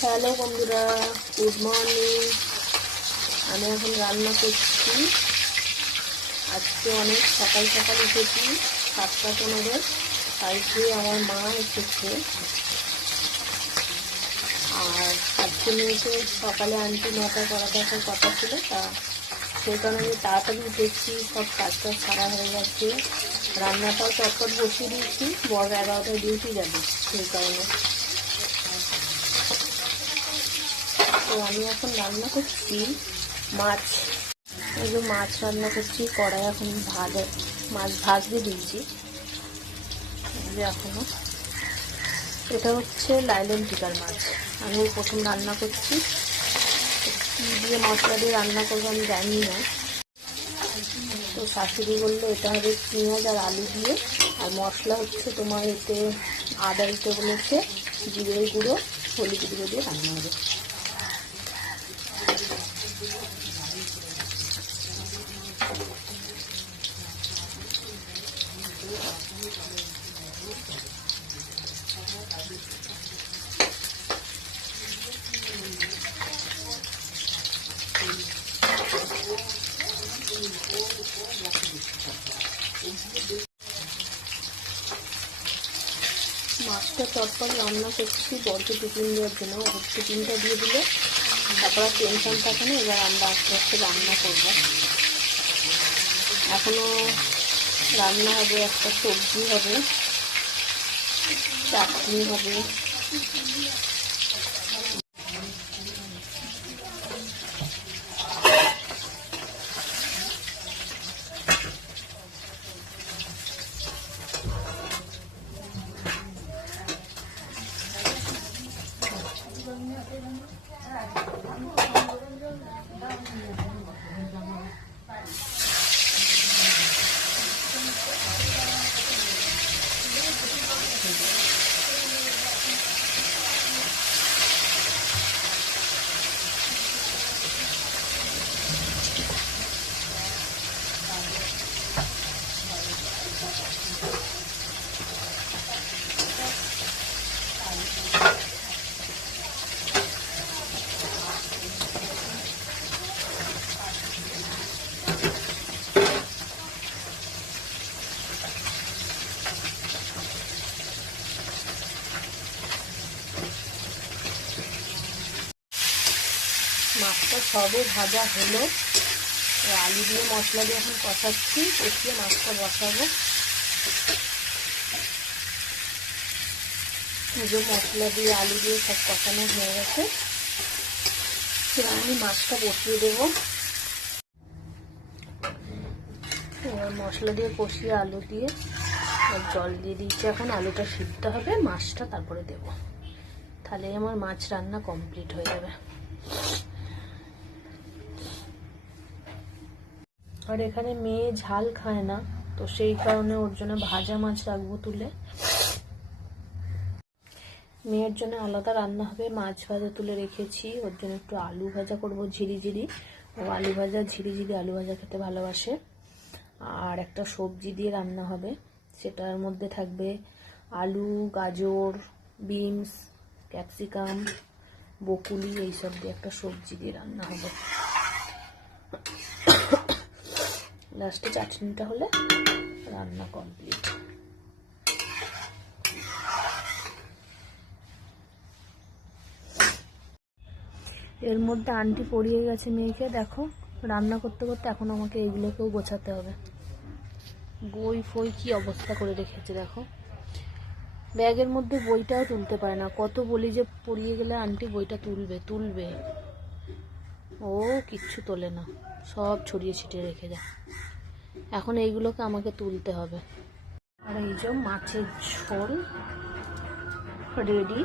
Hello বন্ধুরা, good morning. আমি এখন রান্না করছি। আজকে অনেক সকাল সকাল উঠেছি, 7:15। কালকে আমার মা এসেছে, আর আজকে মেয়েকে সকালে আন্টি 9টায় পড়াতে আসার কথা ছিল, তা সেই কারণে আমি তাড়াতাড়ি উঠেছি। সব কাজটা সারা হয়ে গেছে, রান্নাটাও চটপট বসিয়ে দিয়েছি। বড় 11টায় ডিউটি যাবে, সেই কারণে। তো আমি এখন রান্না করছি মাছ। এই যে মাছ রান্না করছি, কড়াই এখন মাছ ভাজতে দিয়েছি। যে এখনো এটা হচ্ছে লাইলন টিকার মাছ। আমি প্রথম রান্না করছি, কী দিয়ে মশলা দিয়ে রান্না করবো আমি জানি না। তো শাশুড়ি বললো এটা হবে পেঁয়াজ আর আলু দিয়ে, আর মশলা হচ্ছে তোমার এতে আদা দিতে বলেছে, জিরের গুঁড়ো, হলুদ গুঁড়ো দিয়ে রান্না হবে। মাছটা চটপট রান্না করছি বড়কে টিফিন দেওয়ার জন্য। ওর টিফিনটা দিয়ে দিলে তারপর আর টেনশন থাকে না। এবার আমরা আস্তে আস্তে রান্না করবো। এখনও রান্না হবে, একটা সবজি হবে, চাটনি হবে। মাছটা সবে ভাজা হলো, আলু দিয়ে মশলা দিয়ে এখন কষাচ্ছি, কষিয়ে মাছটা বসাবো। পুজো মশলা দিয়ে আলু দিয়ে সব কষানো হয়ে গেছে, এবার আমি মাছটা বসিয়ে দেবো। এবার মশলা দিয়ে কষিয়ে আলু দিয়ে জল দিয়ে দিচ্ছি। এখন আলুটা সিদ্ধ হবে, মাছটা তারপরে দেব, তাহলে আমার মাছ রান্না কমপ্লিট হয়ে যাবে। আর এখানে মেয়ে ঝাল খায় না, তো সেই কারণে ওর জন্য ভাজা মাছ রাখবো তুলে। মেয়ের জন্য আলাদা রান্না হবে, মাছ ভাজা তুলে রেখেছি। ওর জন্য একটু আলু ভাজা করবো ঝিরিঝিরি। ও আলু ভাজা ঝিরিঝিরি আলু ভাজা খেতে ভালোবাসে। আর একটা সবজি দিয়ে রান্না হবে, সেটার মধ্যে থাকবে আলু, গাজর, বিনস, ক্যাপসিকাম, বকুলি, এইসব দিয়ে একটা সবজি দিয়ে রান্না হবে। লাস্টে চাটনিটা হলে রান্না কমপ্লিট। এর মধ্যে আন্টি পড়িয়ে গেছে মেয়েকে, দেখো রান্না করতে করতে এখন আমাকে এইগুলোকেও গোছাতে হবে। বই ফই কি অবস্থা করে রেখেছে দেখো, ব্যাগের মধ্যে বইটাও তুলতে পারে না। কত বলি যে পড়িয়ে গেলে আন্টি বইটা তুলবে, ও কিচ্ছু তোলে না, সব ছড়িয়ে ছিটিয়ে রেখে যায়। এখন এইগুলোকে আমাকে তুলতে হবে। আর এই যে মাছের ঝোল রেডি।